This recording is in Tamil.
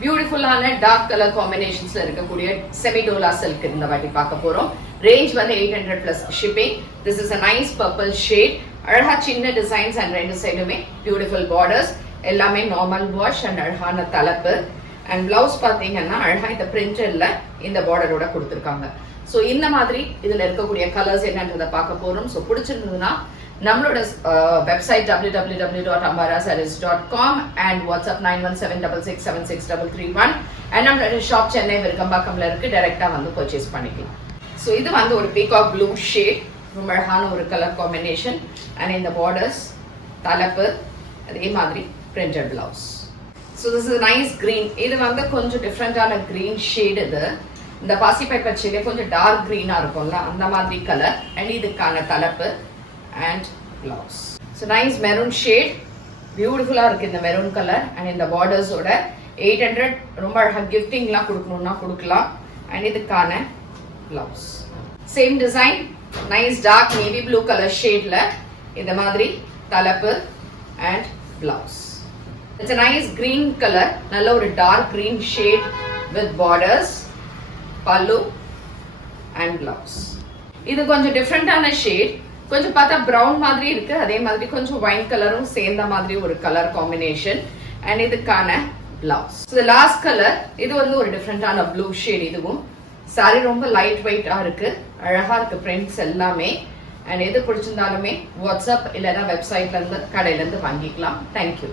பியூட்டிஃபுல்லான டார்க் கலர் காம்பினேஷன்ஸ்ல இருக்கக்கூடிய செமிடோலா சில்க் இந்த வாட்டி பார்க்க போறோம். ரேஞ்ச் வந்து 800 plus shipping. This is a nice purple shade. அழகா சின்ன டிசைன்ஸ் அண்ட் ரெண்டு சைடுமே பியூட்டிஃபுல் பார்டர்ஸ். எல்லாமே நார்மல் வாஷ் அண்ட் அழகான தலைப்பு. அண்ட் பிளவுஸ் பாத்தீங்கன்னா அழகா இந்த பிரிண்டர்ல இந்த பார்டரோட கொடுத்துருக்காங்க. ஸோ இந்த மாதிரி இதுல இருக்கக்கூடிய கலர்ஸ் என்னன்றதை பார்க்க போறோம். ஸோ பிடிச்சிருந்ததுன்னா நம்மளோட website www.ambarasarees.com and WhatsApp 9176676331 and நம்மளோட ஷாப் சென்னை விருகம்பாக்கம்ல இருக்கு. டைரக்டா வந்து பர்ச்சேஸ் பண்ணிக்கலாம். ஸோ இது வந்து ஒரு பீகாக் ப்ளூ ஷேட், ரொம்ப அழகான ஒரு கலர் காம்பினேஷன் அண்ட் இந்த பார்டர்ஸ் தலைப்பு அதே மாதிரி printed blouse. So this is nice green. இது வந்து கொஞ்சம் டிஃப்ரெண்டான கிரீன் ஷேட். இது இந்த பாசிப்பை பச்சையிலே கொஞ்சம் டார்க் கிரீனா இருக்கும்ல அந்த மாதிரி கலர் அண்ட் இதுக்கான தலைப்பு and blouse. So nice maroon shade, பியூட்டிஃபுல்லா இருக்கு இந்த மெரூன் கலர் அண்ட் இந்த பார்டர்ஸோட 800. ரொம்ப அழகா கிஃப்டிங்லாம் கொடுக்கணும்னா கொடுக்கலாம். அண்ட் இதுக்கான blouse same design, nice dark navy blue colour ஷேட்ல இந்த மாதிரி தலைப்பு and blouse. It's a nice green color, நல்ல ஒரு dark green shade with borders, பல்லு and blouse. இது கொஞ்சம் டிஃப்ரெண்டான ஷேட், கொஞ்சம் பார்த்தா பிரவுன் மாதிரி இருக்கு, அதே மாதிரி கொஞ்சம் ஒயிட் கலரும் சேர்ந்த மாதிரி ஒரு கலர் காம்பினேஷன் அண்ட் இதுக்கான பிளவுஸ். தி லாஸ்ட் கலர் இது வந்து ஒரு டிஃப்ரெண்டான ப்ளூ ஷேட். இதுவும் சாரி ரொம்ப லைட் வெயிட்டா இருக்கு, அழகா இருக்கு பிரிண்ட்ஸ் எல்லாமே. அண்ட் எது பிடிச்சிருந்தாலுமே வாட்ஸ்அப் இல்லைன்னா வெப்சைட்ல இருந்து கடையில இருந்து வாங்கிக்கலாம். தேங்க்யூ.